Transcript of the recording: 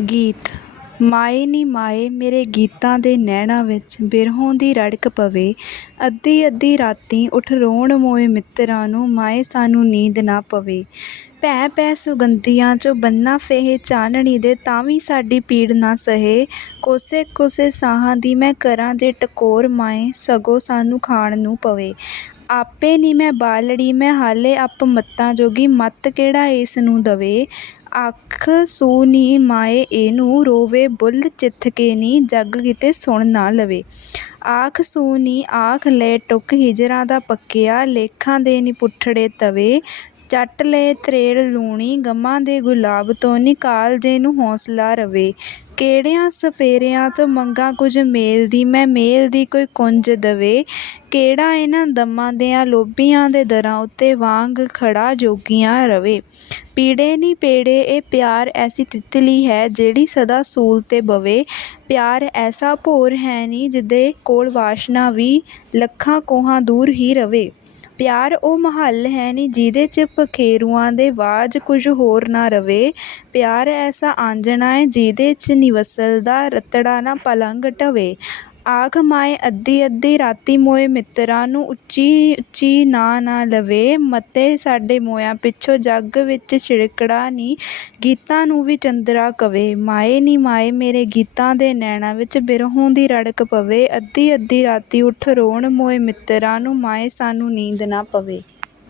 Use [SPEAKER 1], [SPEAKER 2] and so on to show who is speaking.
[SPEAKER 1] ਗੀਤ। ਮਾਏ ਨੀ ਮਾਏ, ਮੇਰੇ ਗੀਤਾਂ ਦੇ ਨੈਣਾਂ ਵਿੱਚ ਬਿਰਹੋਂ ਦੀ ਰੜਕ ਪਵੇ। ਅੱਧੀ ਅੱਧੀ ਰਾਤੀਂ ਉੱਠ ਰੋਣ ਮੋਏ ਮਿੱਤਰਾਂ ਨੂੰ, ਮਾਏ ਸਾਨੂੰ ਨੀਂਦ ਨਾ ਪਵੇ। ਭੈ ਭੈਂ ਸੁਗੰਧੀਆਂ 'ਚੋਂ ਬੰਨਾ ਫੇਹੇ ਚਾਨਣੀ ਦੇ, ਤਾਂ ਵੀ ਸਾਡੀ ਪੀੜ ਨਾ ਸਹੇ। ਕੋਸੇ ਕੋਸੇ ਸਾਹਾਂ ਦੀ ਮੈਂ ਕਰਾਂ ਜੇ ਟਕੋਰ ਮਾਏ, ਸਗੋਂ ਸਾਨੂੰ ਖਾਣ ਨੂੰ ਪਵੇ। ਆਪੇ ਨੀ ਮੈਂ ਬਾਲੜੀ, ਮੈਂ ਹਾਲੇ ਅਪ ਮੱਤਾਂ ਜੋਗੀ, ਮੱਤ ਕਿਹੜਾ ਇਸ ਨੂੰ ਦਵੇ? ਅੱਖ ਸੂ ਨੀ ਮਾਏ ਇਹਨੂੰ, ਰੋਵੇ ਬੁੱਲ ਚਿੱਥ ਕੇ ਨੀ, ਜੱਗ ਕਿਤੇ ਸੁਣ ਨਾ ਲਵੇ। ਆਖ ਸੂ ਨੀ, ਆਖ ਲੈ ਟੁੱਕ ਹਿਜਰਾਂ ਦਾ ਪੱਕਿਆ, ਲੇਖਾਂ ਦੇ ਨੀ ਪੁੱਠੜੇ ਤਵੇ। ਚੱਟ ਲਏ ਤਰੇੜ ਲੂਣੀ, ਗਮਾਂ ਦੇ ਗੁਲਾਬ ਤੋਂ ਨੀ ਕਾਲਜੇ ਨੂੰ ਹੌਸਲਾ ਰਵੇ। ਕਿਹੜਿਆਂ ਸਪੇਰਿਆਂ ਤੋਂ ਮੰਗਾਂ ਕੁਝ ਮੇਲ ਦੀ, ਮੈਂ ਮੇਲ ਦੀ ਕੋਈ ਕੁੰਜ ਦਵੇ। ਕਿਹੜਾ ਇਹਨਾਂ ਦਮਾਂ ਦਿਆਂ ਲੋਭੀਆਂ ਦੇ ਦਰਾਂ ਉੱਤੇ ਵਾਂਗ ਖੜਾ ਜੋਗੀਆਂ ਰਵੇ। ਪੀੜੇ ਨੀ ਪੇੜੇ, ਇਹ ਪਿਆਰ ਐਸੀ ਤਿਤਲੀ ਹੈ ਜਿਹੜੀ ਸਦਾ ਸੂਲ ਤੇ ਬਵੇ। ਪਿਆਰ ਐਸਾ ਭੋਰ ਹੈ ਨੀ ਜਿਹਦੇ ਕੋਲ ਵਾਸ਼ਨਾ ਵੀ ਲੱਖਾਂ ਕੋਹਾਂ ਦੂਰ ਹੀ ਰਵੇ। ਪਿਆਰ ਉਹ ਮਹੱਲ ਹੈ ਨੀ ਜਿਹਦੇ 'ਚ ਪਖੇਰੂਆਂ ਦੇ ਵਾਜ ਕੁਝ ਹੋਰ ਨਾ ਰਵੇ। ਪਿਆਰ ਐਸਾ ਆਂਜਣਾ ਏ ਜਿਹਦੇ 'ਚ ਨੀ ਵਸਲਦਾ ਰਤੜਾ ਨਾ ਪਲੰਗ ਢਵੇ ਆਖ ਮਾਏ ਅੱਧੀ ਅੱਧੀ ਰਾਤੀ ਮੋਏ ਮਿੱਤਰਾਂ ਨੂੰ ਉੱਚੀ ਉੱਚੀ ਨਾ ਨਾ ਲਵੇ, ਮਤੇ ਸਾਡੇ ਮੋਇਆ ਪਿੱਛੋਂ ਜੱਗ ਵਿੱਚ ਛਿੜਕੜਾ ਨੀ, ਗੀਤਾਂ ਨੂੰ ਵੀ ਚੰਦਰਾ ਕਵੇ। ਮਾਏ ਨੀ ਮਾਏ ਮੇਰੇ ਗੀਤਾਂ ਦੇ ਨੈਣਾਂ ਵਿੱਚ ਬਿਰਹੋਂ ਦੀ ਰੜਕ ਪਵੇ, ਅੱਧੀ ਅੱਧੀ ਰਾਤੀ ਉੱਠ ਰੋਣ ਮੋਏ ਮਿੱਤਰਾਂ ਨੂੰ, ਮਾਏ ਸਾਨੂੰ ਨੀਂਦ ਨਾ ਪਵੇ।